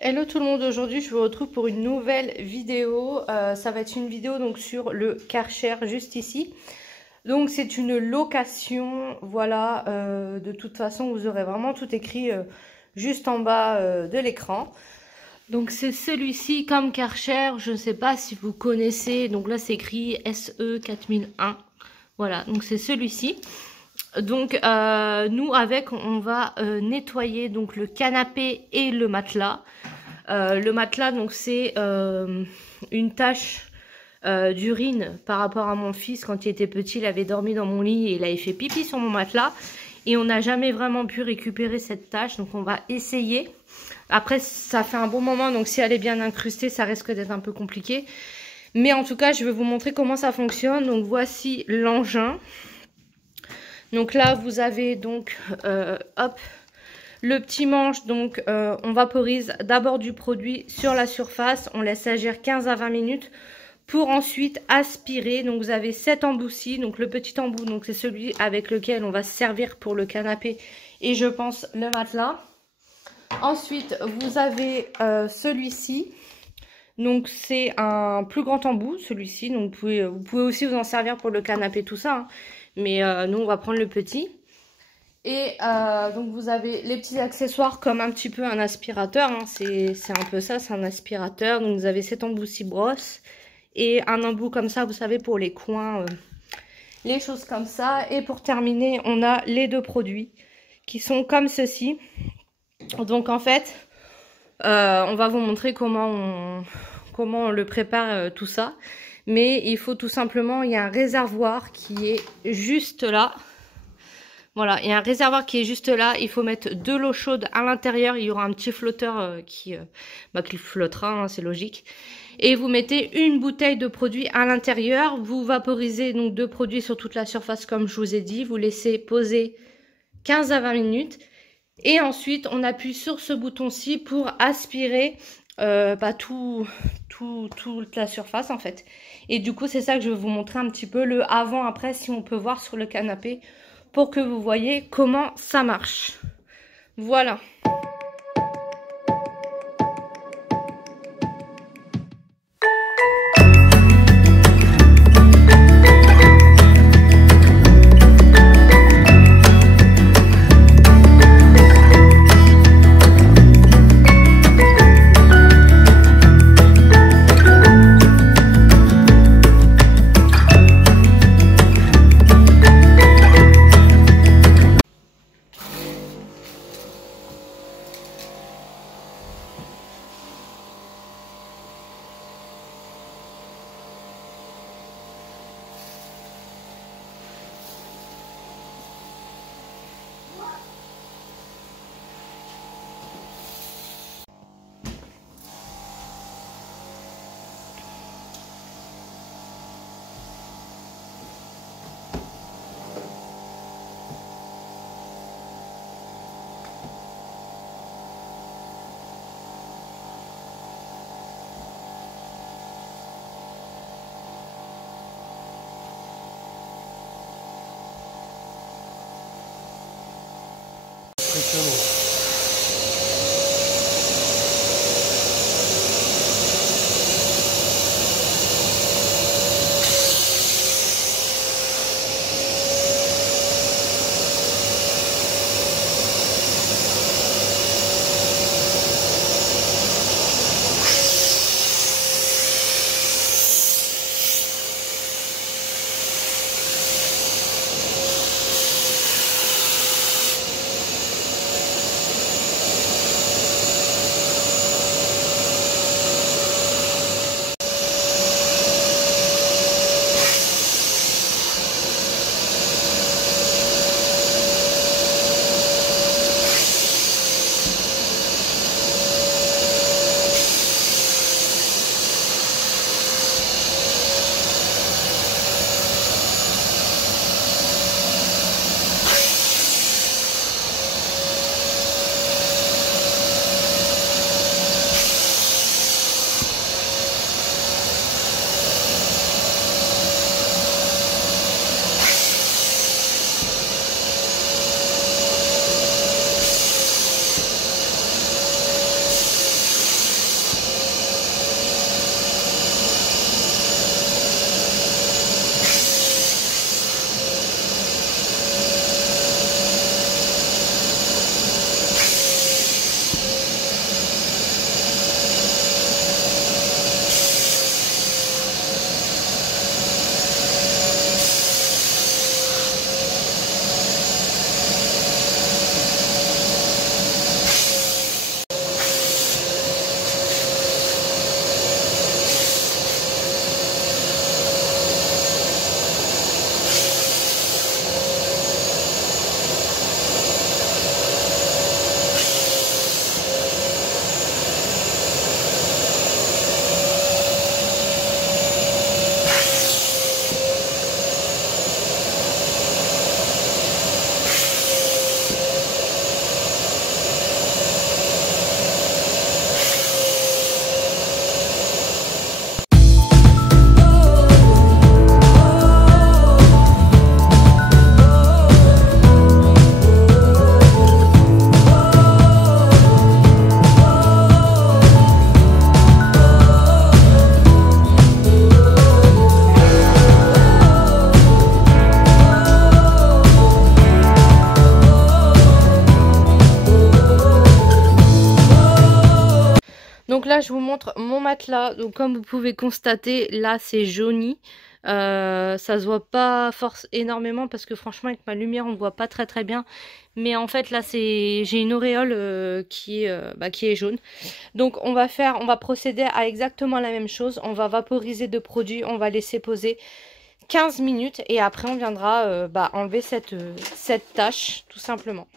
Hello tout le monde, aujourd'hui je vous retrouve pour une nouvelle vidéo. Ça va être une vidéo donc sur le Karcher juste ici. Donc c'est une location, voilà, de toute façon vous aurez vraiment tout écrit juste en bas de l'écran. Donc c'est celui-ci comme Karcher, je ne sais pas si vous connaissez, donc là c'est écrit SE 4001. Voilà, donc c'est celui-ci. Donc nous avec on va nettoyer donc le canapé et le matelas. Le matelas donc c'est une tache d'urine par rapport à mon fils quand il était petit. Il avait dormi dans mon lit et il avait fait pipi sur mon matelas et on n'a jamais vraiment pu récupérer cette tache, donc on va essayer. Après ça fait un bon moment, donc si elle est bien incrustée ça risque d'être un peu compliqué, mais en tout cas je vais vous montrer comment ça fonctionne. Donc voici l'engin. Donc là vous avez donc hop, le petit manche. Donc on vaporise d'abord du produit sur la surface, on laisse agir 15 à 20 minutes pour ensuite aspirer. Donc vous avez 7 embouts-ci, donc le petit embout donc c'est celui avec lequel on va se servir pour le canapé et je pense le matelas. Ensuite vous avez celui-ci. Donc c'est un plus grand embout, celui-ci. Donc vous pouvez aussi vous en servir pour le canapé, tout ça, hein. Mais nous on va prendre le petit. Et donc vous avez les petits accessoires comme un petit peu un aspirateur, hein. C'est un peu ça, c'est un aspirateur. Donc vous avez cet embout-ci brosse et un embout comme ça, vous savez, pour les coins, les choses comme ça. Et pour terminer, on a les deux produits qui sont comme ceci. Donc en fait, on va vous montrer comment on le prépare, tout ça. Mais il faut tout simplement, il y a un réservoir qui est juste là. Voilà, il y a un réservoir qui est juste là. Il faut mettre de l'eau chaude à l'intérieur. Il y aura un petit flotteur qui flottera, hein, c'est logique. Et vous mettez une bouteille de produit à l'intérieur. Vous vaporisez donc deux produits sur toute la surface comme je vous ai dit. Vous laissez poser 15 à 20 minutes. Et ensuite, on appuie sur ce bouton-ci pour aspirer toute la surface en fait. Et du coup, c'est ça que je vais vous montrer un petit peu le avant-après, si on peut voir sur le canapé, pour que vous voyez comment ça marche. Voilà. Donc là, je vous montre mon matelas. Donc comme vous pouvez constater, là, c'est jauni. Ça se voit pas énormément parce que franchement, avec ma lumière, on voit pas très bien. Mais en fait, là, j'ai une auréole qui est jaune. Donc on va procéder à exactement la même chose. On va vaporiser de produits, on va laisser poser 15 minutes et après on viendra enlever cette tache tout simplement.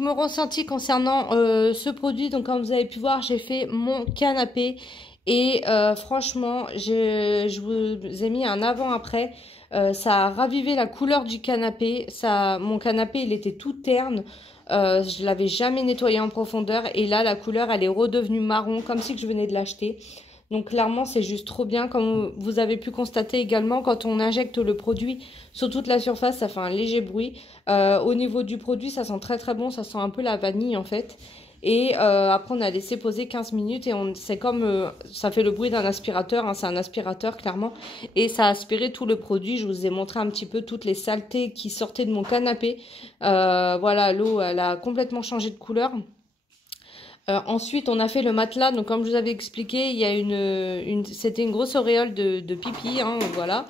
Mon ressenti concernant ce produit, donc comme vous avez pu voir, j'ai fait mon canapé et franchement je vous ai mis un avant-après. Ça a ravivé la couleur du canapé. Mon canapé il était tout terne, je l'avais jamais nettoyé en profondeur et là la couleur elle est redevenue marron comme si je venais de l'acheter. Donc clairement c'est juste trop bien. Comme vous avez pu constater également, quand on injecte le produit sur toute la surface, ça fait un léger bruit. Au niveau du produit, ça sent très bon, ça sent un peu la vanille en fait. Et après on a laissé poser 15 minutes et c'est comme ça fait le bruit d'un aspirateur, hein, c'est un aspirateur clairement. Et ça a aspiré tout le produit. Je vous ai montré un petit peu toutes les saletés qui sortaient de mon canapé. Voilà, l'eau elle a complètement changé de couleur. Ensuite, on a fait le matelas. Donc, comme je vous avais expliqué, il y a c'était une grosse auréole de pipi, hein, voilà.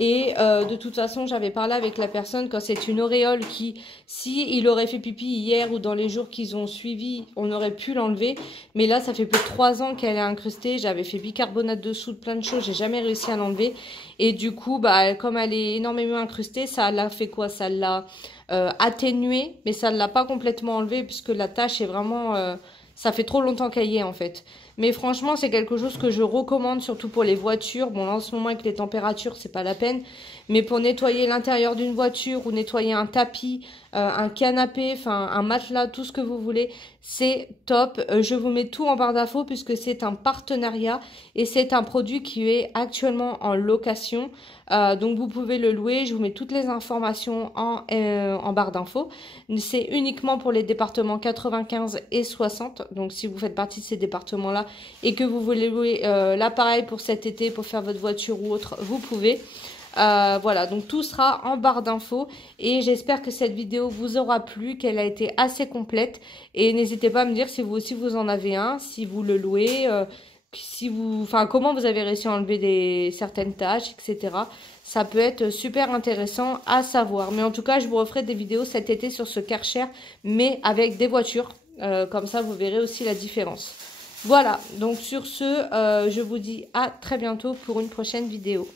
Et de toute façon, j'avais parlé avec la personne quand c'est une auréole qui, si il aurait fait pipi hier ou dans les jours qu'ils ont suivi, on aurait pu l'enlever. Mais là, ça fait plus de 3 ans qu'elle est incrustée. J'avais fait bicarbonate de soude, plein de choses. J'ai jamais réussi à l'enlever. Et du coup, comme elle est énormément incrustée, ça l'a fait quoi? Ça l'a atténuée, mais ça ne l'a pas complètement enlevée puisque la tâche est vraiment... ça fait trop longtemps qu'elle y est en fait. Mais franchement, c'est quelque chose que je recommande, surtout pour les voitures. Bon, là, en ce moment, avec les températures, c'est pas la peine. Mais pour nettoyer l'intérieur d'une voiture ou nettoyer un tapis, un canapé, enfin un matelas, tout ce que vous voulez, c'est top. Je vous mets tout en barre d'infos puisque c'est un partenariat et c'est un produit qui est actuellement en location. Donc vous pouvez le louer. Je vous mets toutes les informations en barre d'infos. C'est uniquement pour les départements 95 et 60. Donc si vous faites partie de ces départements-là et que vous voulez louer l'appareil pour cet été, pour faire votre voiture ou autre, vous pouvez. Voilà, donc tout sera en barre d'infos et j'espère que cette vidéo vous aura plu, qu'elle a été assez complète et n'hésitez pas à me dire si vous aussi vous en avez un, si vous le louez, comment vous avez réussi à enlever certaines tâches, etc. Ça peut être super intéressant à savoir. Mais en tout cas, je vous referai des vidéos cet été sur ce Karcher, mais avec des voitures. Comme ça, vous verrez aussi la différence. Voilà, donc sur ce, je vous dis à très bientôt pour une prochaine vidéo.